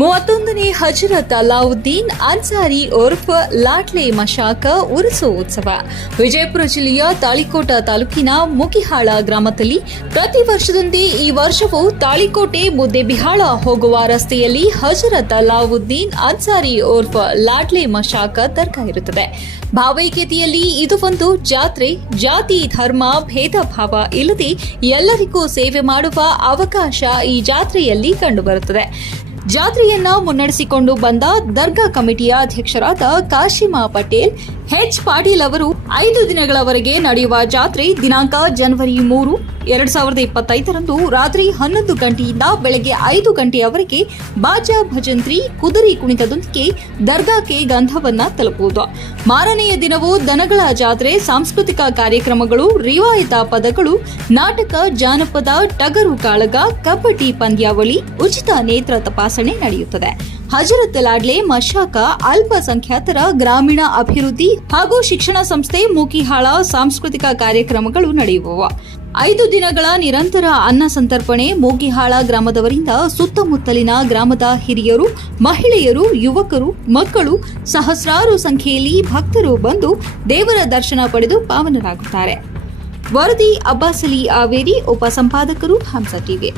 31ನೇ ಹಜರತ್ ಅಲಾವುದ್ದೀನ್ ಅನ್ಸಾರಿ ಉರ್ಫ್ ಲಾಟ್ಲೆ ಮಶಾಕ ಉರುಸು ಉತ್ಸವ ವಿಜಯಪುರ ಜಿಲ್ಲೆಯ ತಾಳಿಕೋಟ ತಾಲೂಕಿನ ಮುಗಿಹಾಳ ಗ್ರಾಮದಲ್ಲಿ ಪ್ರತಿ ವರ್ಷದಂತೆ ಈ ವರ್ಷವೂ ತಾಳಿಕೋಟೆ ಮುದ್ದೇಬಿಹಾಳ ಹೋಗುವ ರಸ್ತೆಯಲ್ಲಿ ಹಜರತ್ ಅಲಾವುದ್ದೀನ್ ಅನ್ಸಾರಿ ಉರ್ಫ್ ಲಾಟ್ಲೆ ಮಶಾಕ ದರ್ಗಾ ಇರುತ್ತದೆ. ಭಾವೈಕ್ಯತೆಯಲ್ಲಿ ಇದು ಒಂದು ಜಾತ್ರೆ. ಜಾತಿ ಧರ್ಮ ಭೇದ ಭಾವ ಇಲ್ಲದೆ ಎಲ್ಲರಿಗೂ ಸೇವೆ ಮಾಡುವ ಅವಕಾಶ ಈ ಜಾತ್ರೆಯಲ್ಲಿ ಕಂಡುಬರುತ್ತದೆ. ಜಾತ್ರೆಯನ್ನ ಮುನ್ನಡೆಸಿಕೊಂಡು ಬಂದ ದರ್ಗಾ ಕಮಿಟಿಯ ಅಧ್ಯಕ್ಷರಾದ ಕಾಶಿಮಾ ಪಟೇಲ್ ಎಚ್ ಪಾಟೀಲ್ ಅವರು 5 ದಿನಗಳವರೆಗೆ ನಡೆಯುವ ಜಾತ್ರೆ ದಿನಾಂಕ ಜನವರಿ 3, 2025ರಂದು ರಾತ್ರಿ 11 ಗಂಟೆಯಿಂದ ಬೆಳಗ್ಗೆ 5 ಗಂಟೆಯವರೆಗೆ ಬಾಜಾ ಭಜಂತ್ರಿ ಕುದುರೆ ಕುಣಿತದೊಂದಿಗೆ ದರ್ಗಾಕ್ಕೆ ಗಂಧವನ್ನ ತಲುಪುವುದು. ಮಾರನೆಯ ದಿನವೂ ದನಗಳ ಜಾತ್ರೆ, ಸಾಂಸ್ಕೃತಿಕ ಕಾರ್ಯಕ್ರಮಗಳು, ರಿವಾಯತ ಪದಗಳು, ನಾಟಕ, ಜಾನಪದ, ಟಗರು ಕಾಳಗ, ಕಬಡ್ಡಿ ಪಂದ್ಯಾವಳಿ, ಉಚಿತ ನೇತ್ರ ತಪಾಸಣೆ ನಡೆಯುತ್ತದೆ. ಹಜರತ್ ಲಾಡ್ಲೆ ಮಶಾಕ ಅಲ್ಪಸಂಖ್ಯಾತರ ಗ್ರಾಮೀಣ ಅಭಿವೃದ್ಧಿ ಹಾಗೂ ಶಿಕ್ಷಣ ಸಂಸ್ಥೆ ಮೂಕಿಹಾಳ ಸಾಂಸ್ಕೃತಿಕ ಕಾರ್ಯಕ್ರಮಗಳು ನಡೆಯುವವು. 5 ದಿನಗಳ ನಿರಂತರ ಅನ್ನ ಸಂತರ್ಪಣೆ ಮೂಗಿಹಾಳ ಗ್ರಾಮದವರಿಂದ ಸುತ್ತಮುತ್ತಲಿನ ಗ್ರಾಮದ ಹಿರಿಯರು, ಮಹಿಳೆಯರು, ಯುವಕರು, ಮಕ್ಕಳು ಸಹಸ್ರಾರು ಸಂಖ್ಯೆಯಲ್ಲಿ ಭಕ್ತರು ಬಂದು ದೇವರ ದರ್ಶನ ಪಡೆದು ಪಾವನರಾಗುತ್ತಾರೆ. ವರದಿ ಅಬ್ಬಾಸ್ ಅಲಿ ಆವೇರಿ, ಉಪಸಂಪಾದಕರು, ಹಂಸ ಟಿವಿ.